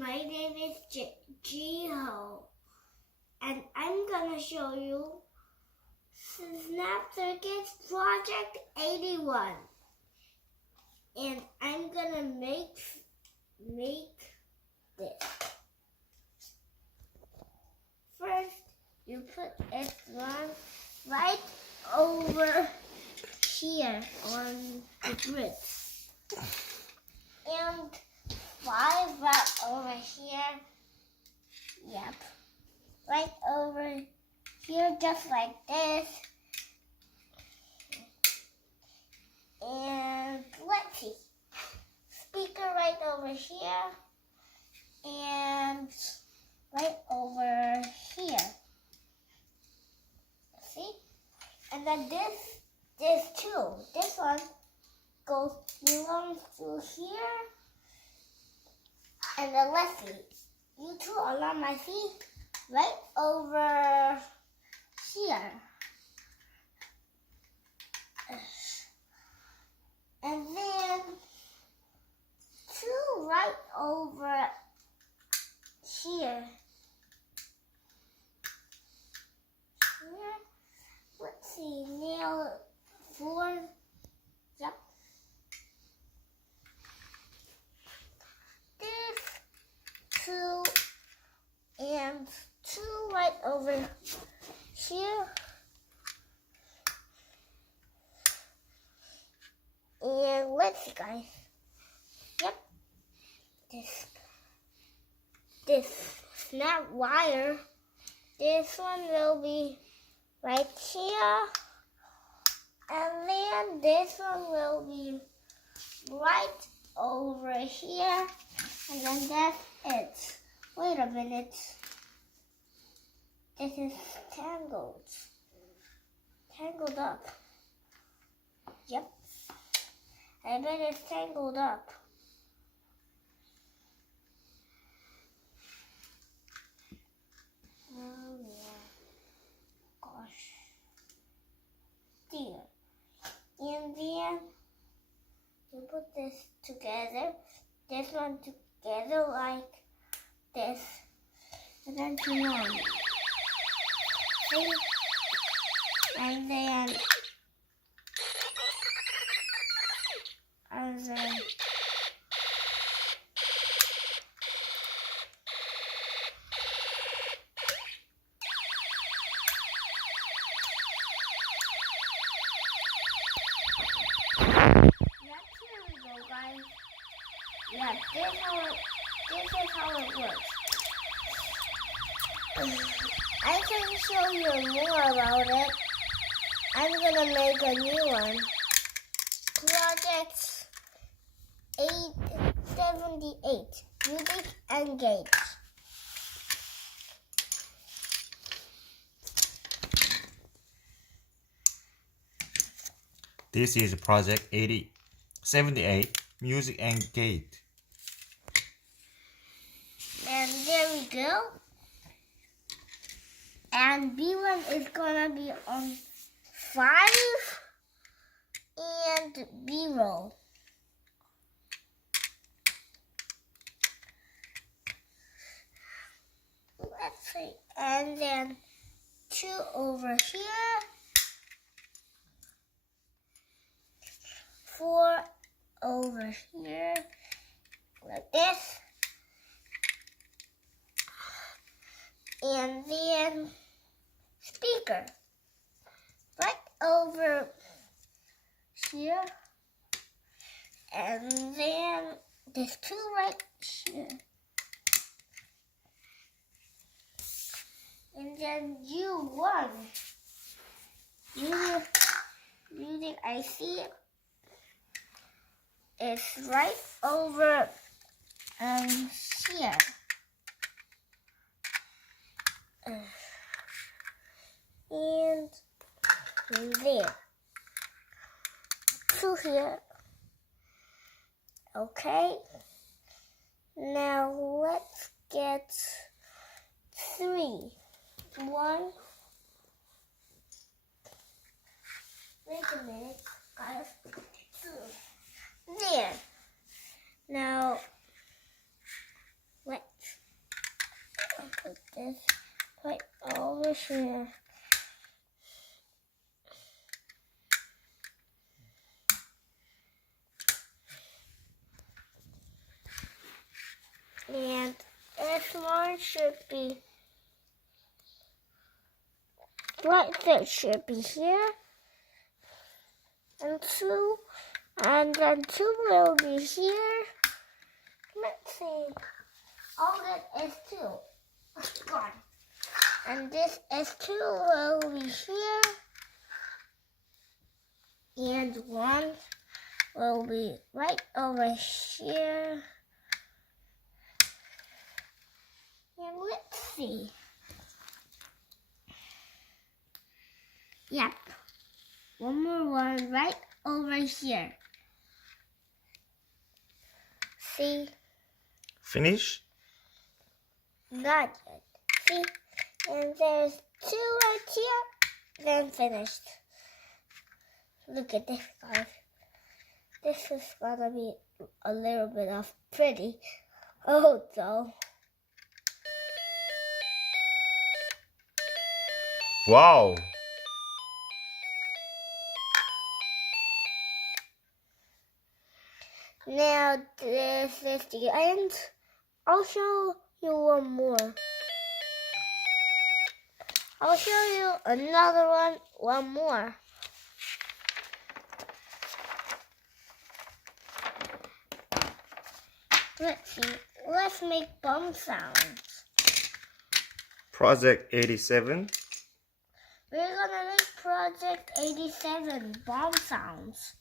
my name is Jiho, and I'm gonna show you Snap Circuits Project 81, and I'm gonna make this. First, you put it right over here on the grid, and 5 right over here. Yep, right over here, just like this. And let's see, speaker right over here, and right over here. See? And then this too. This one belongs to here. And then let's see. You two are on my feet right over here. And then two right over here. Let's see, now 4, yep. This 2 and 2 right over here. And let's see, guys. Yep. This snap wire. This one will be right here, and then this one will be right over here, and then that's it. Wait a minute. This is tangled up. Yep. I bet it's tangled up. Oh yeah. Gosh. There. And then you put this together. This one together like this. And then turn on. See? And then guys. Yeah, this is how it works. I can show you more about it. I'm gonna make a new one. Project 878, Music and Gates. This is Project 8078, Music and Gate. And there we go. And B1 is gonna be on 5 and B-roll. Let's see. And then 2 over here. 4 over here, like this. And then speaker right over here. And then there's 2 right here. And then U1 using IC. It's right over here. And there. 2 here. Okay. Now let's get 3. 1. Wait a minute, guys. 2. There. Now, let's finish here. And this one should be right there, should be here. And two, and then two will be here. Let's see. All that is two. Gone. And this S2 will be here. And one will be right over here. And let's see. Yep. One more one right over here. See? Finish? Not yet. See? And there's two right here. Then finished. Look at this, guys. This is gonna be a little bit of pretty. Oh, though. Wow! Now this is the end. I'll show you one more. I'll show you another one more. Let's see. Let's make bomb sounds. Project 87. We're gonna make Project 87 bomb sounds.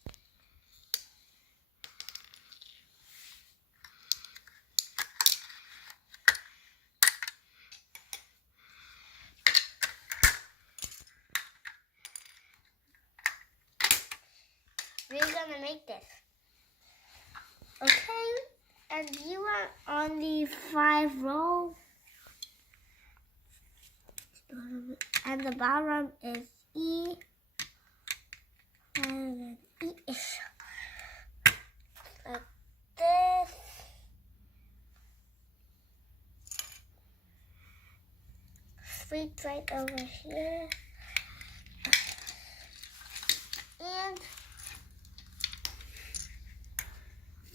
We're gonna make this. Okay, and you are on the 5 row. And the bottom is E. And then E is like this. Sweep right over here. And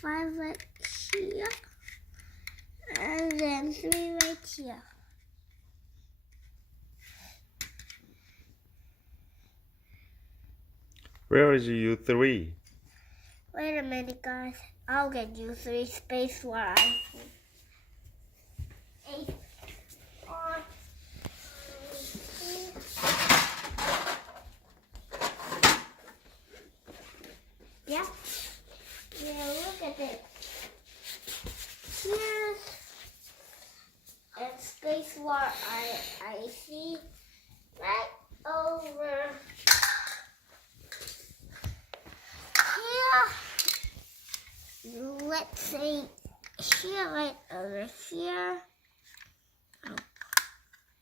5 right here. And then 3 right here. Where is you 3? Wait a minute, guys. I'll get you 3 space while I 8 on 3. Yeah. Yeah, look at it. Here's a space where I see right over here. Let's say here, right over here.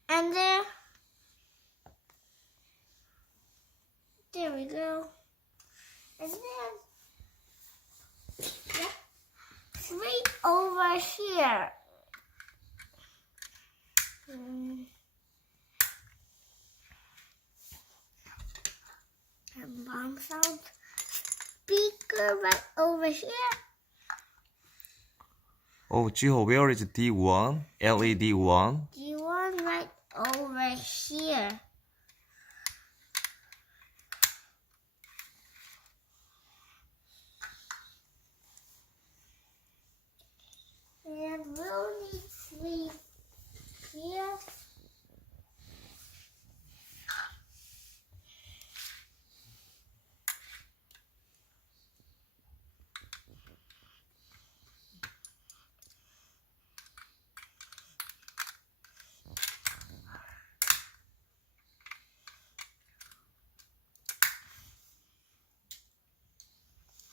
And there we go. And then, yeah, 3 over here. And bomb sound. Speaker right over here. Oh, Jiho, where is D1? LED 1? D1 right over here. And we'll need 3 here.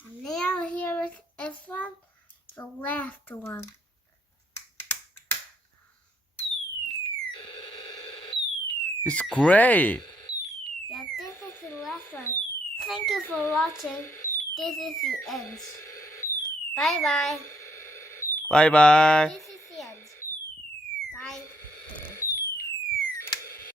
And now here is F1, the last one. It's great! Yeah, this is the last one. Thank you for watching. This is the end. Bye bye. Bye bye! This